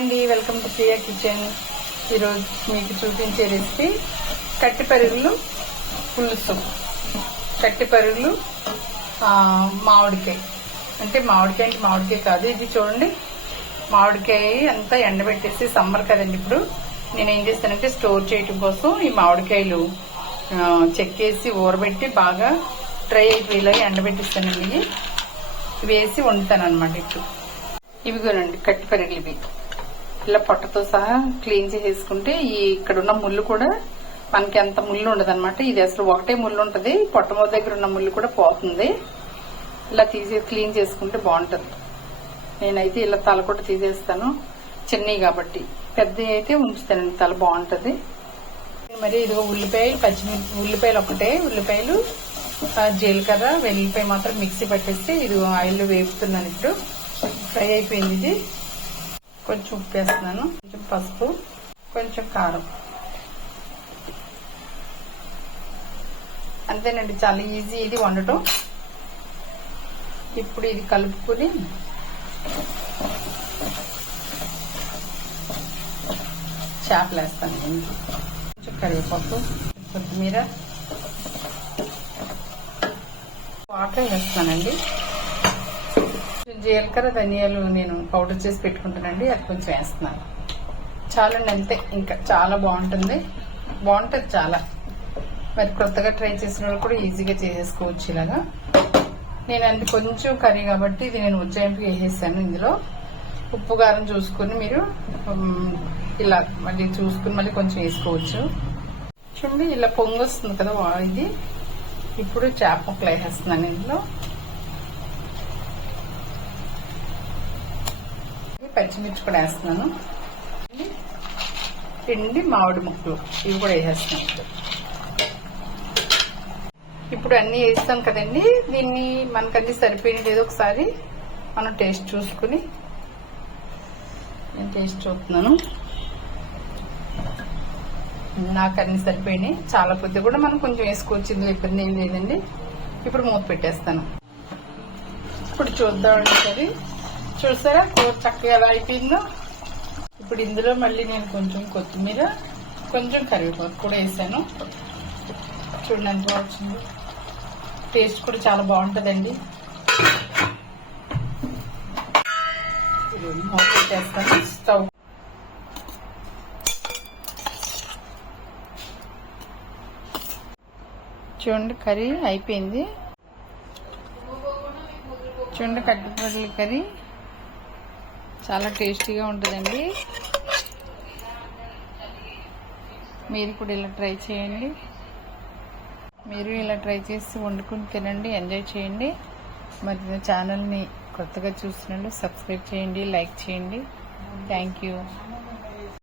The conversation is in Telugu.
అండి, వెల్కమ్ టు ప్రియా కిచెన్. ఈరోజు మీకు చూపించే రెసిపీ కట్టి పరుగులు పులుసు. కట్టి పరుగులు మామిడికాయ అంటే మామిడికాయ కాదు, ఇది చూడండి. మామిడికాయ అంతా ఎండబెట్టేసి సమ్మర్ కదండి ఇప్పుడు. నేనేం చేస్తానంటే స్టోర్ చేయడం కోసం ఈ మామిడికాయలు చెక్కేసి ఊరబెట్టి బాగా డ్రై అయిపోయేలాగా ఎండబెట్టిస్తానండి. ఇవి వేసి వండుతాను అనమాట. ఇప్పుడు ఇవిగోనండి కట్టి పరుగులు. ఇవి ఇలా పొట్టతో సహా క్లీన్ చేసేసుకుంటే ఇక్కడ ఉన్న ముళ్ళు కూడా మనకి అంత ముళ్ళు ఉండదు అనమాట. ఇది అసలు ఒకటే ముళ్ళు ఉంటది, పొట్ట దగ్గర ఉన్న ముళ్ళు కూడా పోతుంది. ఇలా క్లీన్ చేసుకుంటే బాగుంటది. నేనైతే ఇలా తల కూడా తీసేస్తాను, చిన్నవి కాబట్టి. పెద్దవి అయితే ఉంచుతానండి, తల బాగుంటది. మరి ఇదిగో ఉల్లిపాయలు ఒకటే, ఉల్లిపాయలు జీలకర్ర వెల్లిపాయ మాత్రం మిక్సీ పట్టేస్తే ఇది ఆయిల్లో వేపుతున్నాను. ఇప్పుడు ఫ్రై అయిపోయింది. ఇది కొంచెం ఉప్పు వేస్తున్నాను, కొంచెం పసుపు, కొంచెం కారం. అంతేనండి, చాలా ఈజీ ఇది వండటం. ఇప్పుడు ఇది కలుపుకొని చేపలు వేస్తాను. కొంచెం కరివేపాకు, కొత్తిమీర, వాటర్ వేస్తానండి. జీలకర్ర ధనియాలు నేను పౌడర్ చేసి పెట్టుకుంటానండి, అది కొంచెం వేస్తున్నాను. చాలండి, అంతే. ఇంకా చాలా బాగుంటుంది చాలా. మరి కొత్తగా ట్రై చేసిన వాళ్ళు కూడా ఈజీగా చేసేసుకోవచ్చు ఇలాగా. నేను అది కొంచెం కర్రీ కాబట్టి ఇది నేను ఉజ్జాయింపు వేసేసాను. ఇందులో ఉప్పు కారం చూసుకుని మీరు ఇలా మళ్ళీ చూసుకుని మళ్ళీ కొంచెం వేసుకోవచ్చు. చూడండి, ఇలా పొంగు వస్తుంది కదా ఇది. ఇప్పుడు చేప ముక్కలు వేసేస్తున్నాను ఇందులో. పచ్చిమిర్చి కూడా వేస్తున్నాను. పిండి మామిడి ముక్కలు ఇవి కూడా వేసేస్తున్నాను. ఇప్పుడు అన్ని వేస్తాం కదండి. దీన్ని మనకన్నీ సరిపోయినది ఏదో ఒకసారి మనం టేస్ట్ చూసుకుని, నేను టేస్ట్ చూస్తున్నాను. నాకు అన్ని సరిపోయినాయి. చాలా కొద్ది కూడా మనం కొంచెం వేసుకోవచ్చు, ఇందులో ఇబ్బంది ఏం లేదండి. ఇప్పుడు మూత పెట్టేస్తాను. ఇప్పుడు చూద్దామండి. సరే, చూసారా కూర చక్కగా ఎలా అయిపోయిందో. ఇప్పుడు ఇందులో మళ్ళీ నేను కొంచెం కొత్తిమీర, కొంచెం కరివేపాకు కూడా వేసాను. చూడండి ఎంత వచ్చింది. టేస్ట్ కూడా చాలా బాగుంటుందండి. మూత పెట్టేస్తాను. స్టవ్ చూడండి, కర్రీ అయిపోయింది. చూడండి, కట్టిపల్లి కర్రీ చాలా టేస్టీగా ఉంటుందండి. మీరు కూడా ఇలా ట్రై చేయండి. మీరు ఇలా ట్రై చేసి వండుకుని తినండి, ఎంజాయ్ చేయండి. మరి ఛానల్ని కొత్తగా చూసినందుకు సబ్స్క్రైబ్ చేయండి, లైక్ చేయండి. Thank you.